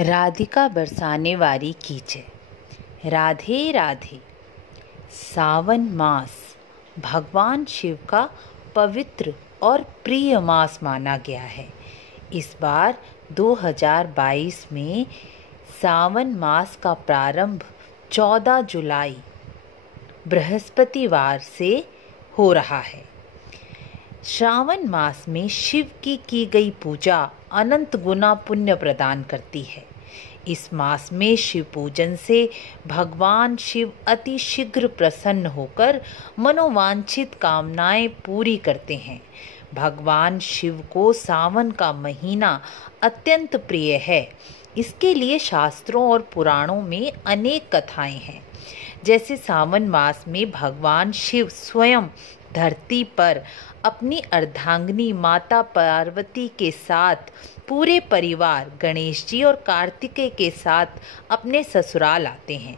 राधिका बरसाने वारी कीजय। राधे राधे। सावन मास भगवान शिव का पवित्र और प्रिय मास माना गया है। इस बार 2022 में सावन मास का प्रारंभ 14 जुलाई बृहस्पतिवार से हो रहा है। श्रावण मास में शिव की गई पूजा अनंत गुना पुण्य प्रदान करती है। इस मास में शिव पूजन से भगवान शिव अति शीघ्र प्रसन्न होकर मनोवांछित कामनाएं पूरी करते हैं। भगवान शिव को सावन का महीना अत्यंत प्रिय है। इसके लिए शास्त्रों और पुराणों में अनेक कथाएं हैं। जैसे सावन मास में भगवान शिव स्वयं धरती पर अपनी अर्धांगिनी माता पार्वती के साथ पूरे परिवार गणेश जी और कार्तिकेय के साथ अपने ससुराल आते हैं।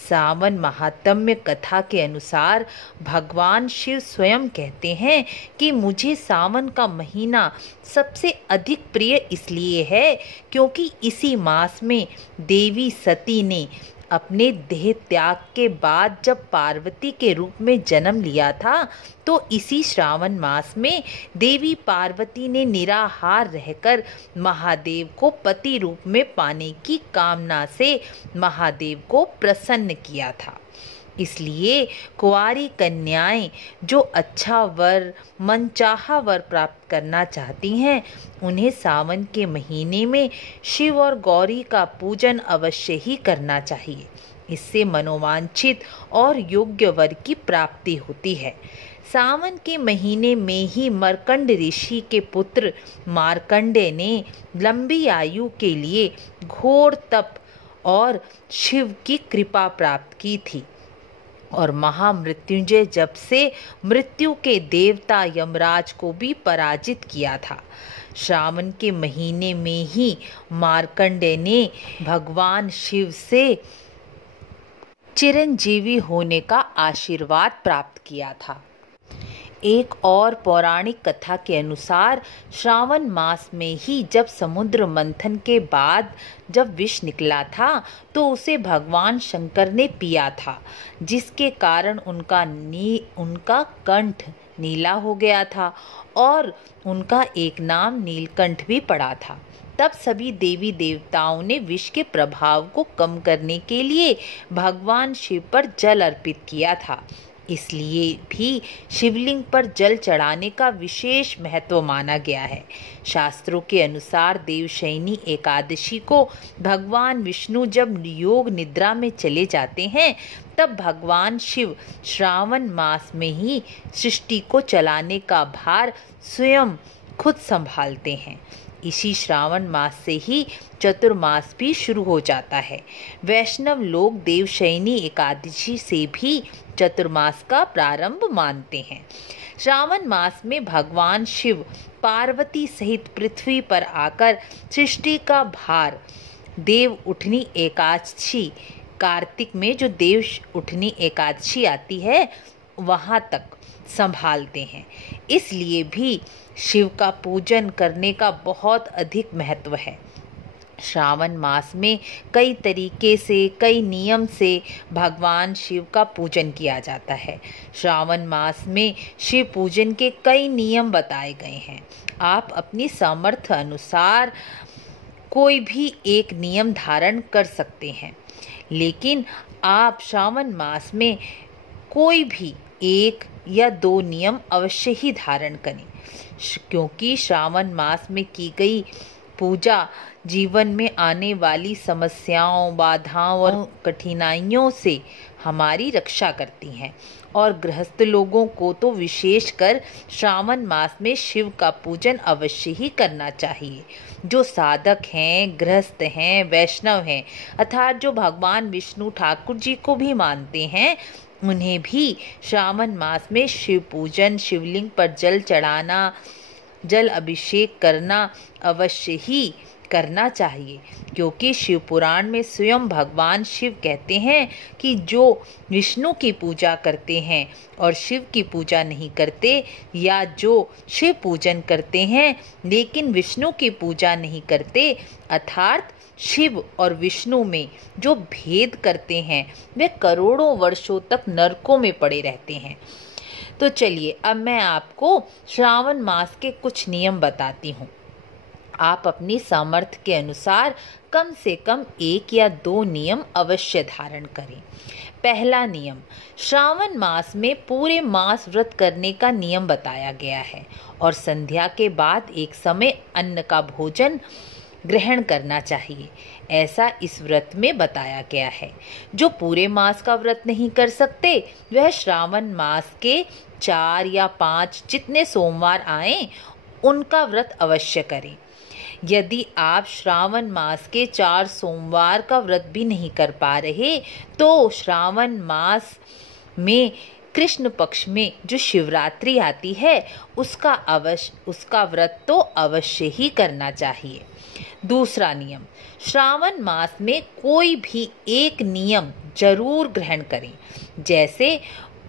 सावन महात्म्य कथा के अनुसार भगवान शिव स्वयं कहते हैं कि मुझे सावन का महीना सबसे अधिक प्रिय इसलिए है क्योंकि इसी मास में देवी सती ने अपने देह त्याग के बाद जब पार्वती के रूप में जन्म लिया था तो इसी श्रावण मास में देवी पार्वती ने निराहार रहकर महादेव को पति रूप में पाने की कामना से महादेव को प्रसन्न किया था। इसलिए कुंवारी कन्याएं जो अच्छा वर मनचाहा वर प्राप्त करना चाहती हैं उन्हें सावन के महीने में शिव और गौरी का पूजन अवश्य ही करना चाहिए। इससे मनोवांछित और योग्य वर की प्राप्ति होती है। सावन के महीने में ही मर्कंड ऋषि के पुत्र मार्कंडेय ने लंबी आयु के लिए घोर तप और शिव की कृपा प्राप्त की थी और महामृत्युंजय जप से मृत्यु के देवता यमराज को भी पराजित किया था। श्रावण के महीने में ही मार्कंडेय ने भगवान शिव से चिरंजीवी होने का आशीर्वाद प्राप्त किया था। एक और पौराणिक कथा के अनुसार श्रावण मास में ही जब समुद्र मंथन के बाद जब विष निकला था तो उसे भगवान शंकर ने पिया था, जिसके कारण उनका कंठ नीला हो गया था और उनका एक नाम नीलकंठ भी पड़ा था। तब सभी देवी देवताओं ने विष के प्रभाव को कम करने के लिए भगवान शिव पर जल अर्पित किया था। इसलिए भी शिवलिंग पर जल चढ़ाने का विशेष महत्व माना गया है। शास्त्रों के अनुसार देवशयनी एकादशी को भगवान विष्णु जब योग निद्रा में चले जाते हैं तब भगवान शिव श्रावण मास में ही सृष्टि को चलाने का भार स्वयं खुद संभालते हैं। इसी श्रावण मास से ही चतुर्मास भी शुरू हो जाता है। वैष्णव लोग देवशयनी एकादशी से भी चतुर्मास का प्रारंभ मानते हैं। श्रावण मास में भगवान शिव पार्वती सहित पृथ्वी पर आकर सृष्टि का भार देव उठनी एकादशी कार्तिक में जो देव उठनी एकादशी आती है वहाँ तक संभालते हैं। इसलिए भी शिव का पूजन करने का बहुत अधिक महत्व है। श्रावण मास में कई तरीके से कई नियम से भगवान शिव का पूजन किया जाता है। श्रावण मास में शिव पूजन के कई नियम बताए गए हैं। आप अपनी सामर्थ्य अनुसार कोई भी एक नियम धारण कर सकते हैं, लेकिन आप श्रावण मास में कोई भी एक या 2 नियम अवश्य ही धारण करें, क्योंकि श्रावण मास में की गई पूजा जीवन में आने वाली समस्याओं, बाधाओं और कठिनाइयों से हमारी रक्षा करती हैं। और गृहस्थ लोगों को तो विशेषकर श्रावण मास में शिव का पूजन अवश्य ही करना चाहिए। जो साधक हैं, गृहस्थ हैं, वैष्णव हैं अर्थात जो भगवान विष्णु ठाकुर जी को भी मानते हैं उन्हें भी श्रावण मास में शिव पूजन, शिवलिंग पर जल चढ़ाना, जल अभिषेक करना अवश्य ही करना चाहिए, क्योंकि शिव पुराण में स्वयं भगवान शिव कहते हैं कि जो विष्णु की पूजा करते हैं और शिव की पूजा नहीं करते, या जो शिव पूजन करते हैं लेकिन विष्णु की पूजा नहीं करते, अर्थात शिव और विष्णु में जो भेद करते हैं, वे करोड़ों वर्षों तक नरकों में पड़े रहते हैं। तो चलिए अब मैं आपको श्रावण मास के कुछ नियम बताती हूँ। आप अपनी सामर्थ्य के अनुसार कम से कम 1 या 2 नियम अवश्य धारण करें। पहला नियम, श्रावण मास में पूरे मास व्रत करने का नियम बताया गया है और संध्या के बाद एक समय अन्न का भोजन ग्रहण करना चाहिए, ऐसा इस व्रत में बताया गया है। जो पूरे मास का व्रत नहीं कर सकते, वह श्रावण मास के 4 या 5 जितने सोमवार आए उनका व्रत अवश्य करें। यदि आप श्रावण मास के 4 सोमवार का व्रत भी नहीं कर पा रहे, तो श्रावण मास में कृष्ण पक्ष में जो शिवरात्रि आती है उसका व्रत तो अवश्य ही करना चाहिए। दूसरा नियम, श्रावण मास में कोई भी एक नियम जरूर ग्रहण करें, जैसे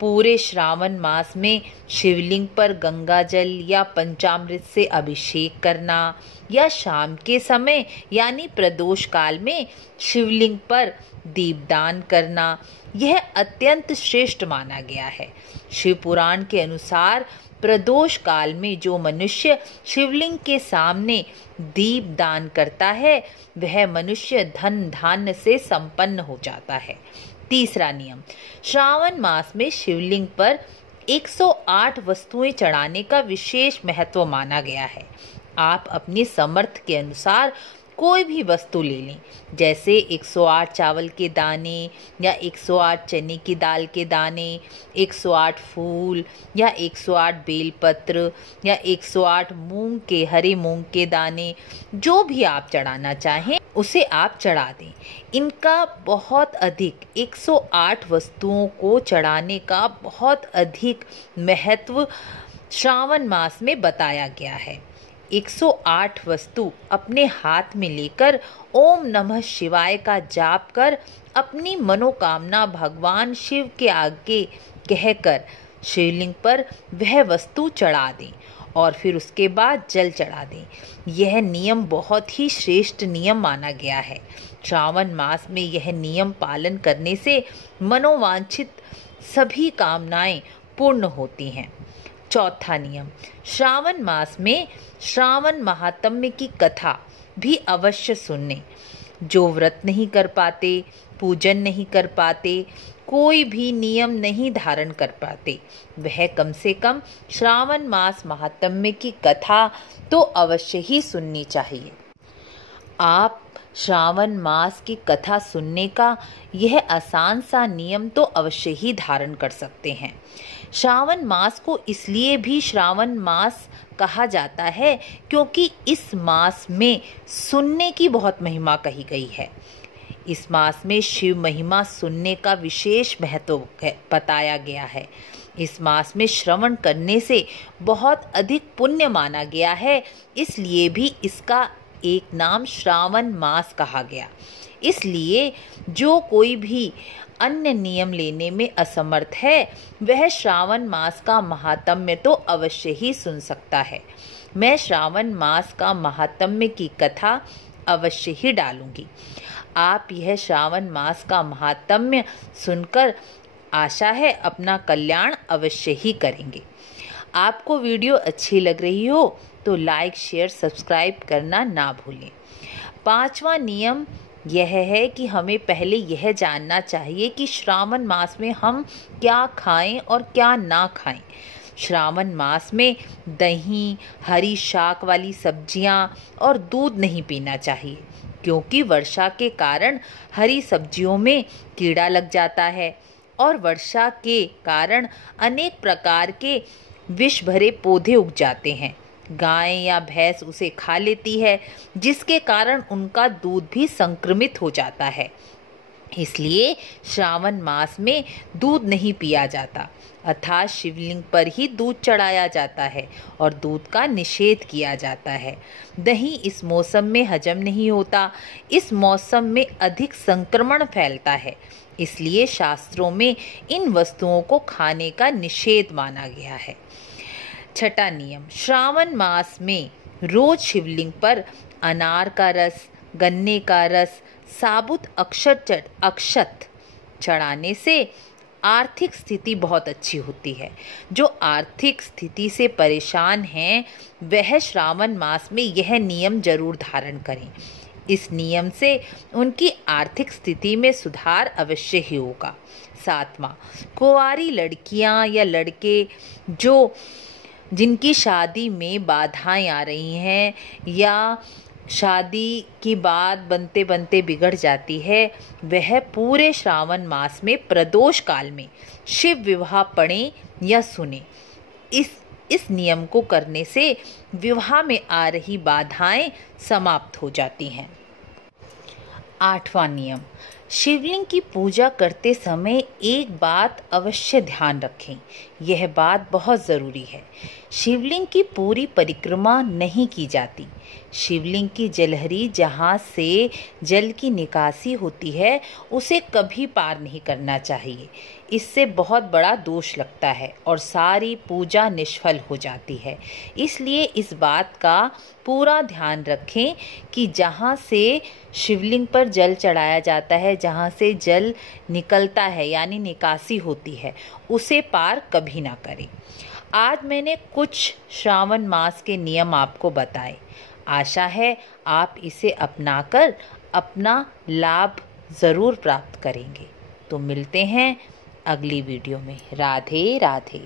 पूरे श्रावण मास में शिवलिंग पर गंगा जल या पंचामृत से अभिषेक करना, या शाम के समय यानी प्रदोष काल में शिवलिंग पर दीपदान करना, यह अत्यंत श्रेष्ठ माना गया है। शिव पुराण के अनुसार प्रदोष काल में जो मनुष्य शिवलिंग के सामने दीप दान करता है, वह मनुष्य धन धान्य से संपन्न हो जाता है। तीसरा नियम, श्रावण मास में शिवलिंग पर 108 वस्तुएं चढ़ाने का विशेष महत्व माना गया है। आप अपनी समर्थ के अनुसार कोई भी वस्तु ले लें, जैसे 108 चावल के दाने या 108 चने की दाल के दाने, 108 फूल या 108 बेलपत्र या 108 हरे मूंग के दाने, जो भी आप चढ़ाना चाहें उसे आप चढ़ा दें। इनका बहुत अधिक 108 वस्तुओं को चढ़ाने का बहुत अधिक महत्व श्रावण मास में बताया गया है। 108 वस्तु अपने हाथ में लेकर ओम नमः शिवाय का जाप कर अपनी मनोकामना भगवान शिव के आगे कहकर शिवलिंग पर वह वस्तु चढ़ा दें और फिर उसके बाद जल चढ़ा दें। यह नियम बहुत ही श्रेष्ठ नियम माना गया है। श्रावण मास में यह नियम पालन करने से मनोवांछित सभी कामनाएं पूर्ण होती हैं। चौथा नियम, श्रावण मास में श्रावण महात्म्य की कथा भी अवश्य सुनने। जो व्रत नहीं कर पाते, पूजन नहीं कर पाते, कोई भी नियम नहीं धारण कर पाते, वह कम से कम श्रावण मास महात्म्य की कथा तो अवश्य ही सुननी चाहिए। आप श्रावण मास की कथा सुनने का यह आसान सा नियम तो अवश्य ही धारण कर सकते हैं। श्रावण मास को इसलिए भी श्रावण मास कहा जाता है क्योंकि इस मास में सुनने की बहुत महिमा कही गई है। इस मास में शिव महिमा सुनने का विशेष महत्व बताया गया है। इस मास में श्रवण करने से बहुत अधिक पुण्य माना गया है, इसलिए भी इसका एक नाम श्रावण मास कहा गया। इसलिए जो कोई भी अन्य नियम लेने में असमर्थ है, वह श्रावण मास का महात्म्य तो अवश्य ही सुन सकता है। मैं श्रावण मास का महात्म्य की कथा अवश्य ही डालूंगी। आप यह श्रावण मास का महात्म्य सुनकर आशा है अपना कल्याण अवश्य ही करेंगे। आपको वीडियो अच्छी लग रही हो तो लाइक, शेयर, सब्सक्राइब करना ना भूलें। 5वां नियम यह है कि हमें पहले यह जानना चाहिए कि श्रावण मास में हम क्या खाएं और क्या ना खाएं। श्रावण मास में दही, हरी शाक वाली सब्जियां और दूध नहीं पीना चाहिए, क्योंकि वर्षा के कारण हरी सब्जियों में कीड़ा लग जाता है और वर्षा के कारण अनेक प्रकार के विष भरे पौधे उग जाते हैं। गाय या भैंस उसे खा लेती है, जिसके कारण उनका दूध भी संक्रमित हो जाता है। इसलिए श्रावण मास में दूध नहीं पिया जाता, अर्थात शिवलिंग पर ही दूध चढ़ाया जाता है और दूध का निषेध किया जाता है। दही इस मौसम में हजम नहीं होता, इस मौसम में अधिक संक्रमण फैलता है, इसलिए शास्त्रों में इन वस्तुओं को खाने का निषेध माना गया है। छठा नियम, श्रावण मास में रोज शिवलिंग पर अनार का रस, गन्ने का रस, साबुत अक्षत चढ़ाने से आर्थिक स्थिति बहुत अच्छी होती है। जो आर्थिक स्थिति से परेशान हैं वह श्रावण मास में यह नियम जरूर धारण करें। इस नियम से उनकी आर्थिक स्थिति में सुधार अवश्य ही होगा। सातवां, कुंवारी लड़कियां या लड़के जिनकी शादी में बाधाएं आ रही हैं या शादी की बात बनते बनते बिगड़ जाती है, वह पूरे श्रावण मास में प्रदोष काल में शिव विवाह पढ़ें या सुने। इस नियम को करने से विवाह में आ रही बाधाएं समाप्त हो जाती हैं। आठवां नियम, शिवलिंग की पूजा करते समय एक बात अवश्य ध्यान रखें, यह बात बहुत ज़रूरी है। शिवलिंग की पूरी परिक्रमा नहीं की जाती। शिवलिंग की जलहरी जहाँ से जल की निकासी होती है उसे कभी पार नहीं करना चाहिए। इससे बहुत बड़ा दोष लगता है और सारी पूजा निष्फल हो जाती है। इसलिए इस बात का पूरा ध्यान रखें कि जहाँ से शिवलिंग पर जल चढ़ाया जाता है, जहाँ से जल निकलता है यानी निकासी होती है, उसे पार कभी ना करें। आज मैंने कुछ श्रावण मास के नियम आपको बताए। आशा है आप इसे अपनाकर अपना लाभ ज़रूर प्राप्त करेंगे। तो मिलते हैं अगली वीडियो में। राधे राधे।